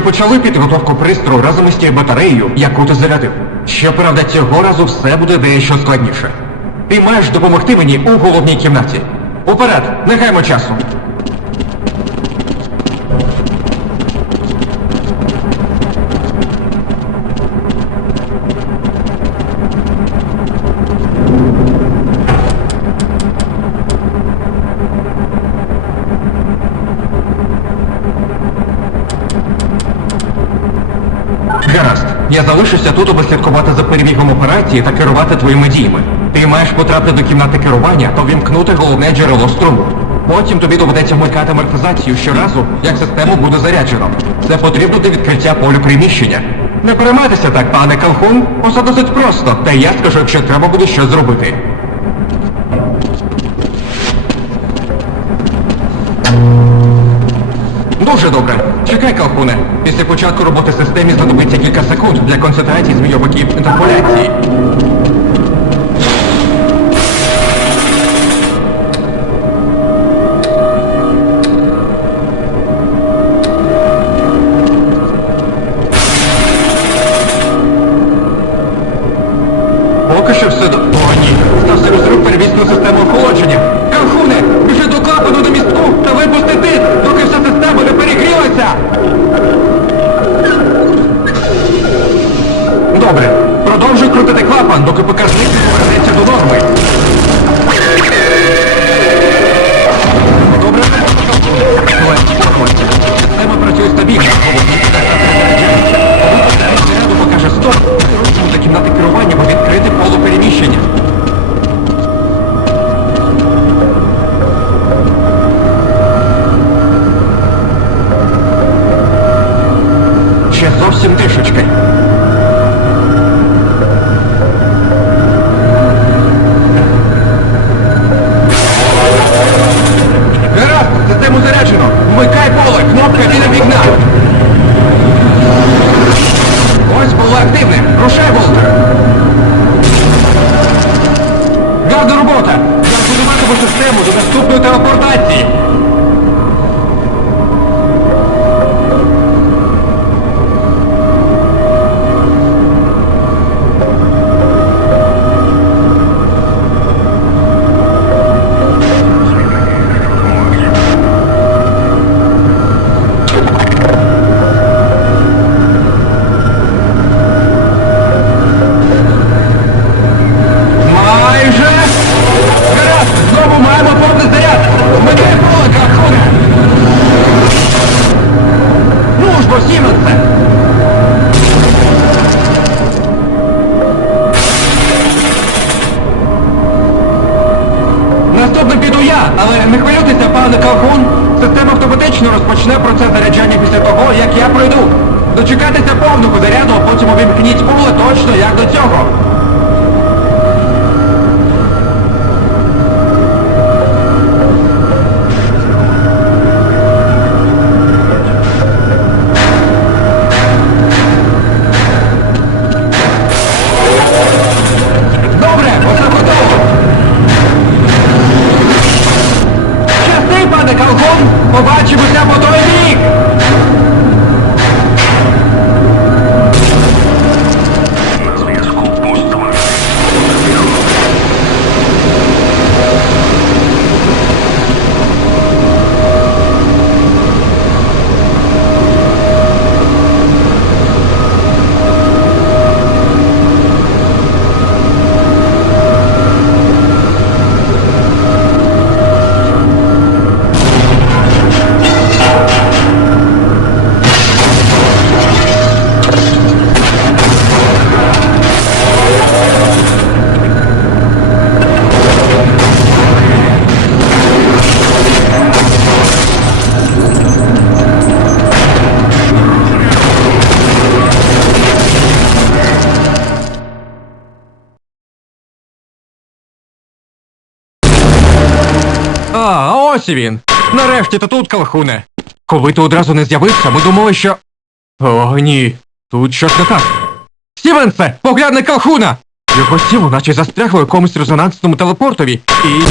вже почали підготовку пристрою разом із тією батареєю, яку ти зарядив. Щоправда, цього разу все буде дещо складніше. Ти маєш допомогти мені у головній кімнаті. Уперед, не гаймо часу. Я залишуся тут, аби слідкувати за перебігом операції та керувати твоїми діями. Ти маєш потрапити до кімнати керування та вімкнути головне джерело струму. Потім тобі доведеться вмикати амортизацію щоразу, як систему буде заряджено. Це потрібно для відкриття полю приміщення. Не переймайтеся так, пане Калхун, усе досить просто, та я скажу, якщо треба буде щось зробити. Дуже добре. Чекай, Калхуне. Після початку роботи системі знадобиться кілька секунд для концентрації змійовиків інтерполяції. Пане Калхун. Система автоматично розпочне процес заряджання після того, як я пройду. Дочекайтеся повного заряду, а потім увімкніть поле точно як до цього. Пане Калхун! Побачимося по той бік! Ось він. Нарешті ти тут, Калхуне. Коли ти одразу не з'явився, ми думали, що. О, ні. Тут щось не так. Стівенсе, поглянь на Калхуна! Його тіло наче застрягло якомусь резонансному телепортові. І.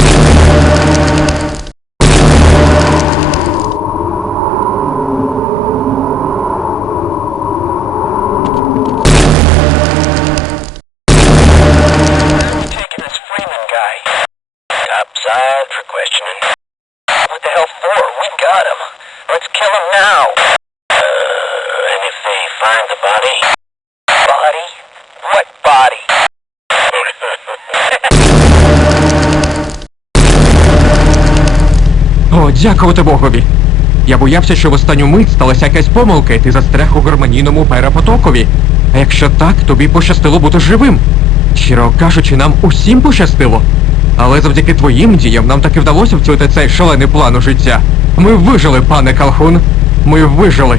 Дякувати Богові. Я боявся, що в останню мить сталася якась помилка, і ти застряг у гармонійному перепотокові. А якщо так, тобі пощастило бути живим. Щиро кажучи, нам усім пощастило. Але завдяки твоїм діям нам таки вдалося втілити цей шалений план у життя. Ми вижили, пане Калхун. Ми вижили.